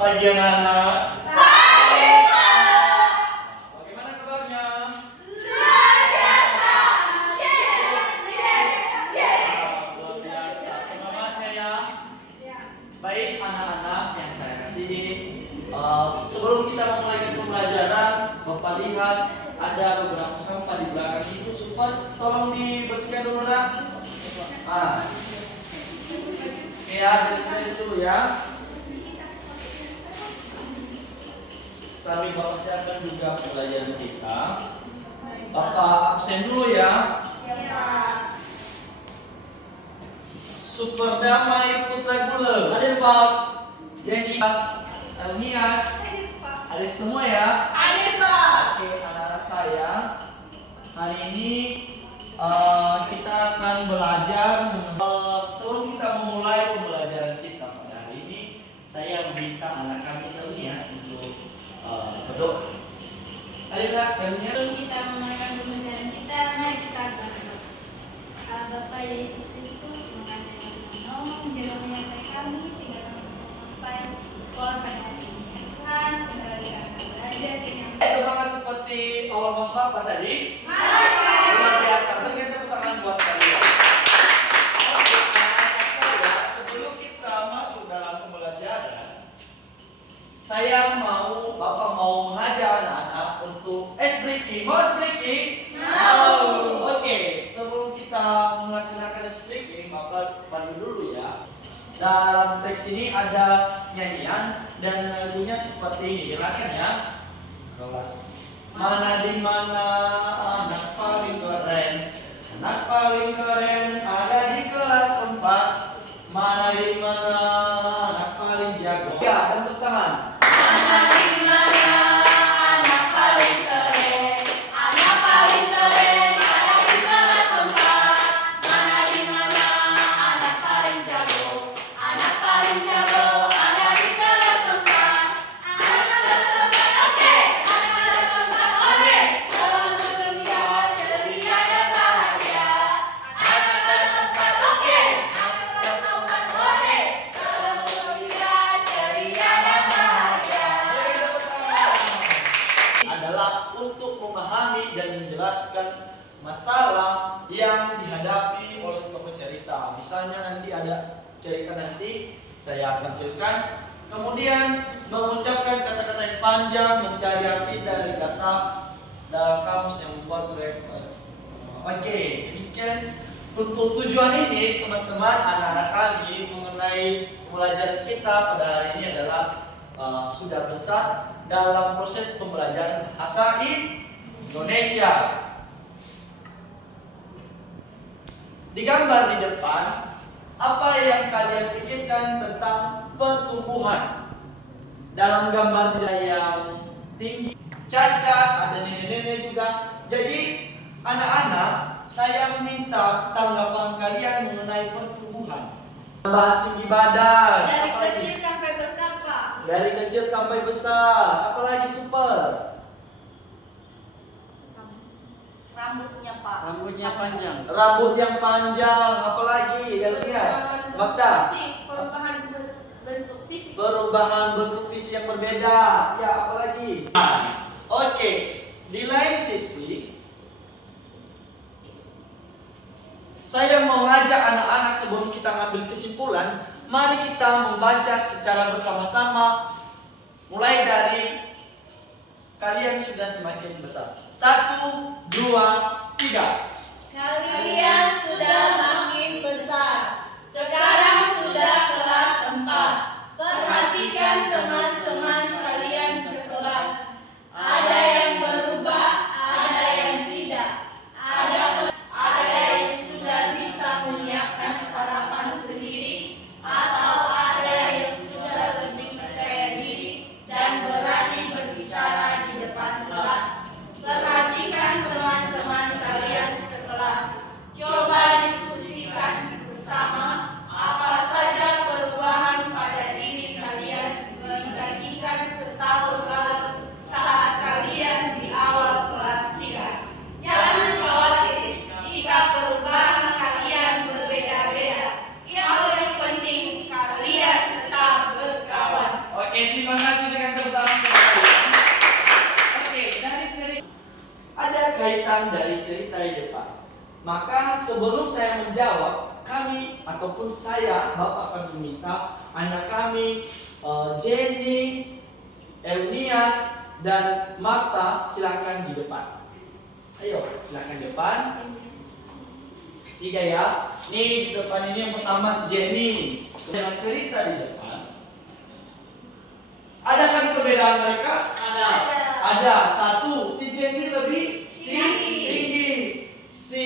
pagi anak-anak. Pagi, Pak. Bagaimana kabarnya? Luar biasa. Yes. Luar biasa. Semangatnya ya. Baik anak-anak yang saya kasih. Sebelum kita memulai pembelajaran, Bapak lihat ada beberapa sampah di belakang itu. Super, tolong dibersihkan dulu nak. Oke ya, jadi dulu ya. Sambil Bapak siapkan juga pembelajaran kita. Bapak absen dulu ya. Super Damai Putra Gule. Hadir Pak. Jenny, Niat. Hadir semua ya. Hadir, Pak. Oke, anak-anak saya. Hari ini kita akan belajar. Sebelum kita memulai pembelajaran kita pada hari ini, saya meminta anak kami ya untuk berdoa. Ayolah kalian. Sebelum kita memulai pembelajaran kita, mari kita berdoa. Bapa Yesus Kristus, terima kasih atas menolong, jaga menyertai kami sehingga kami bisa sampai di sekolah pada hari ini. Tuhan, sebentar lagi kami akan belajar dengan Semangat seperti awal masuk apa tadi? Luar biasa. Berikan tepuk tangan buat kalian. Oke, anak-anak saya, sebelum kita masuk dalam pembelajaran, Bapak mau mengajak anak-anak untuk breaking. Mau breaking? Mau. Oke, sebelum kita melaksanakan breaking, Bapak pandu dulu ya. Dalam teks ini ada nyanyian dan lagunya seperti ini. Silakan ya. Kelas. Mana di mana anak paling keren? Anak paling keren ada di kelas 4. Mana di mana anak paling jago? Ya, tepuk tangan. Mana di mana anak paling keren? Anak paling keren ada di kelas 4. Mana di mana anak paling jago? Anak paling jago ada di kelas 4. Anak kelas 4, oke. Anak kelas 4, oke. Selalu gembira, ceria dan bahagia. Anak kelas 4, oke. Anak kelas 4, oke. Selalu gembira, ceria dan bahagia. Adalah untuk memahami dan menjelaskan masalah yang dihadapi oleh tokoh cerita. Misalnya nanti ada cerita saya akan ceritakan. Kemudian mengucapkan kata-kata yang panjang, mencari arti dari kata dalam kamus yang membuat mereka. Oke, demikian untuk tujuan ini teman-teman anak-anak kami mengenai pembelajaran kita pada hari ini adalah sudah besar dalam proses pembelajaran bahasa Indonesia. Di gambar di depan, apa yang kalian pikirkan tentang pertumbuhan? Dalam gambar yang tinggi, cacat, ada nenek-nenek juga. Jadi anak-anak, saya meminta tanggapan kalian mengenai pertumbuhan. Tambahan tinggi badan. Dari apalagi? kecil sampai besar, Pak. Dari kecil sampai besar, apalagi super. Rambutnya, Pak. Rambutnya panjang. Rambut yang panjang, apalagi? Lihat, Magda. Perubahan bentuk fisik. Perubahan bentuk fisik yang berbeda. Ya, apalagi? Oke, di lain sisi, saya mau ngajak anak-anak sebelum kita ngambil kesimpulan, mari kita membaca secara bersama-sama. Mulai dari kalian sudah semakin besar. 1, 2, 3. Kalian sudah makin besar. Sekarang sudah kelas 4. Perhatikan teman-teman kalian sekelas. Ada yang berubah, ada yang tidak. Ada yang sudah bisa menyiapkan sarapan sendiri, atau ada yang sudah lebih percaya diri dan berani berbicara di depan kelas. Perhatikan teman-teman kalian sekelas. Coba diskusikan Maka sebelum saya menjawab, kami ataupun saya, Bapak akan meminta anak kami, Jenny, Elnia, dan Marta, silakan di depan. Ayo, silakan di depan. 3 ya. Nih di depan ini yang pertama si Jenny dengan cerita di depan. Ada kan perbedaan mereka? Ada. Satu, si Jenny lebih tinggi. Si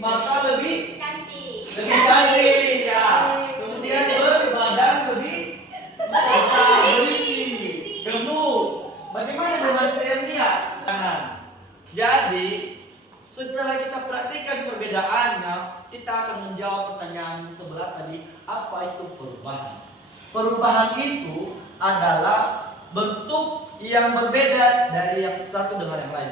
Marta lebih Cantik. cantik ya. Kemudian berbadan lebih besar, berisi, gemuk. Bagaimana dengan si Elnia? Jadi setelah kita perhatikan perbedaannya, kita akan menjawab pertanyaan sebelah tadi, apa itu perubahan? Perubahan itu adalah bentuk yang berbeda dari yang satu dengan yang lain.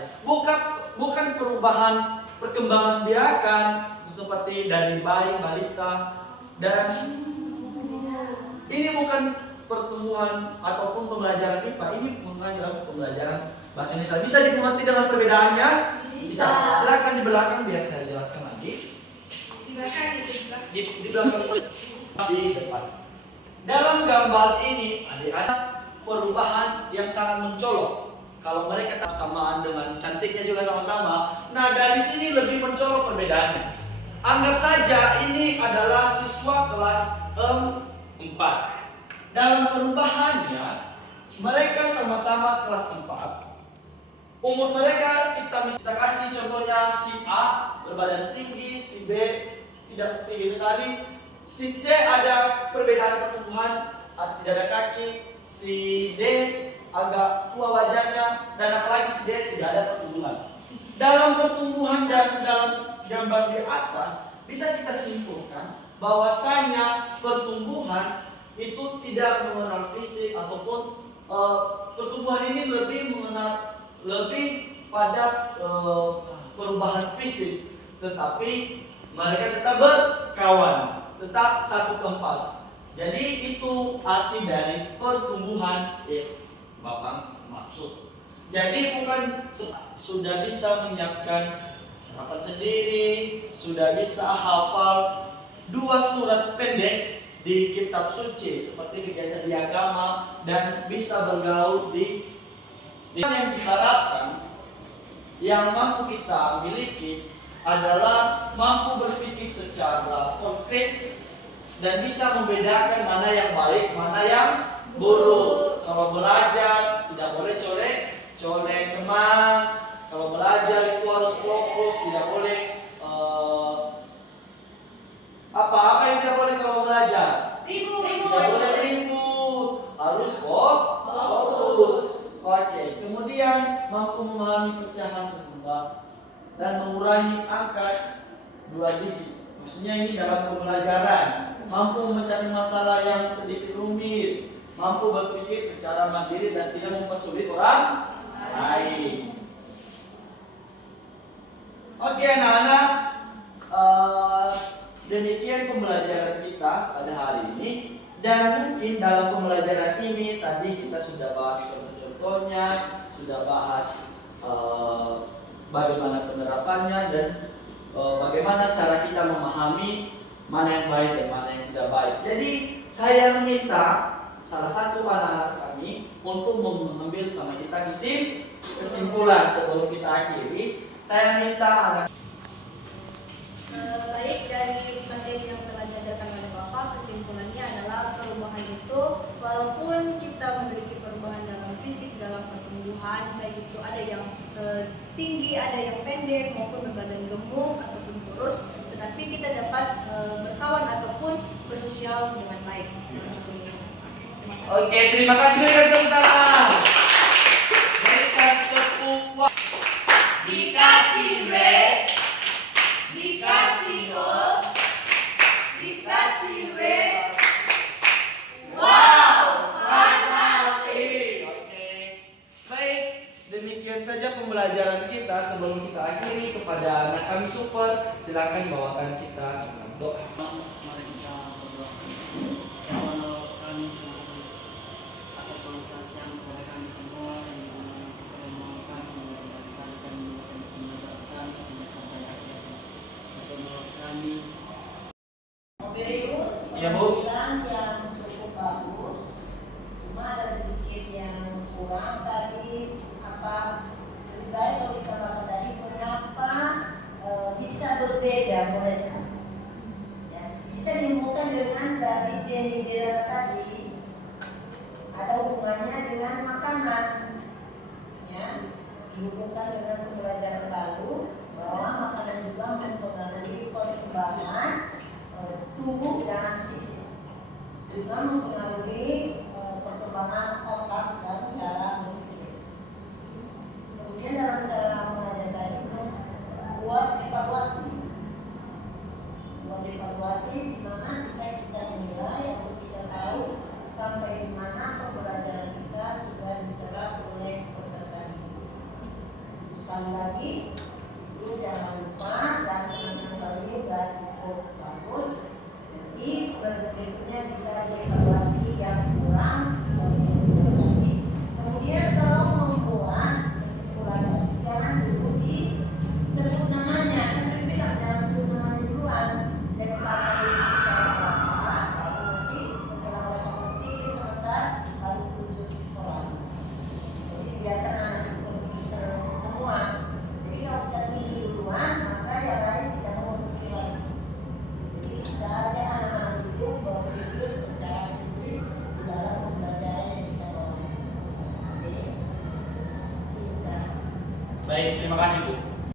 Bukan perubahan perkembangan biakan seperti dari bayi, balita, dan ini bukan pertumbuhan ataupun pembelajaran IPA. Ini mengenai pembelajaran bahasa Indonesia. Bisa dimengerti dengan perbedaannya? Bisa. Silakan di belakang biar saya jelaskan lagi. Di belakang Di belakang di depan. Dalam gambar ini ada perubahan yang sangat mencolok. Kalau mereka tak samaan dengan cantiknya juga sama-sama. Nah, dari sini lebih mencolok perbedaannya. Anggap saja ini adalah siswa kelas 4. Dalam perubahannya, mereka sama-sama kelas 4. Umur mereka kita kasih contohnya si A berbadan tinggi, si B tidak tinggi sekali, si C ada perbedaan pertumbuhan, tidak ada kaki, si D agak tua wajahnya, dan apalagi si D tidak ada pertumbuhan. Dalam pertumbuhan dan dalam gambar di atas bisa kita simpulkan bahwasanya pertumbuhan itu tidak mengenal fisik ataupun pertumbuhan ini lebih pada perubahan fisik, tetapi mereka tetap berkawan, tetap satu tempat. Jadi itu arti dari pertumbuhan Bapak maksud. Jadi bukan sudah bisa menyiapkan sarapan sendiri, sudah bisa hafal 2 surat pendek di kitab suci seperti kegiatan di agama dan bisa bergaul di yang diharapkan yang mampu kita miliki adalah mampu berpikir secara konkret dan bisa membedakan mana yang baik, mana yang buruk. Kalau belajar tidak boleh colek teman. Kalau belajar itu harus fokus, tidak boleh apa yang tidak boleh kalau belajar? Tidak boleh ribut, harus fokus. Oke, kemudian mampu memahami pecahan berkembang dan mengurangi angka 2 digit. Maksudnya ini dalam pembelajaran. Mampu memecahkan masalah yang sedikit rumit, mampu berpikir secara mandiri dan tidak mempersulit orang lain. Oke anak-anak, demikian pembelajaran kita pada hari ini. Dan mungkin dalam pembelajaran ini tadi kita sudah bahas contoh-contohnya, sudah bahas bagaimana penerapannya dan bagaimana cara kita memahami mana yang baik dan mana yang tidak baik. Jadi saya meminta salah satu anak-anak kami untuk mengambil sama kita kesimpulan sebelum kita akhiri. Saya minta anak baik dari materi yang telah diajarkan oleh Bapak, kesimpulannya adalah perubahan itu walaupun kita memiliki perubahan dalam fisik, dalam pertumbuhan, baik itu ada yang tinggi, ada yang pendek maupun berbadan gemuk ataupun kurus, tetapi kita dapat berkawan ataupun bersosial dengan baik. Oke, terima kasih dari tepuk tangan. Berikan tepuk. Dikasih B, dikasih O, dikasih W. Wow, fantastis. Oke. Baik, demikian saja pembelajaran kita. Sebelum kita akhiri, kepada anak kami super, silakan bawakan kita doa. Mari kita berdoa. Ya Allah, kami terima kasih atas fasilitas yang kepada kami semua yang dimana kepada kami semua dari kami dan menjaga kami hingga sampai akhir. Ya, Bu. Pemikiran yang cukup bagus, cuma ada sedikit yang kurang tadi. Apa lebih baik kalau ditambahkan tadi mengapa bisa berbeda mereka? Ya, bisa dihubungkan dengan dari Jenny Bira tadi, ada hubungannya dengan makanan, ya, dihubungkan dengan pembelajaran lalu bahwa makanan juga mempengaruhi perkembangan tubuh dan fisik, juga mempengaruhi perkembangan otak dan cara berpikir. Kemudian dalam cara mengajar tadi buat evaluasi di mana bisa kita menilai atau kita tahu sampai di mana pembelajaran kita sudah diserap oleh peserta didik. Sekali lagi itu jangan lupa, dan teman-teman kali ini sudah cukup bagus. Nanti pembelajaran berikutnya bisa dievaluasi yang kurang seperti yang dibilang tadi. Kemudian kalau membuat kesimpulan tadi jangan dulu disebut namanya, kan saya bilang jangan sebut namanya duluan, dan akan dulu secara perlahan, baru nanti setelah mereka berpikir sebentar baru tunjuk orang. Jadi biarkan anak itu berpikir semua. Jadi kalau kita tunjuk duluan, maka yang lain tidak mau berpikir lagi. Jadi kita aja anak-anak itu berpikir secara kritis di dalam pembelajaran yang kita bawa. Oke, singkat. Baik, terima kasih Bu.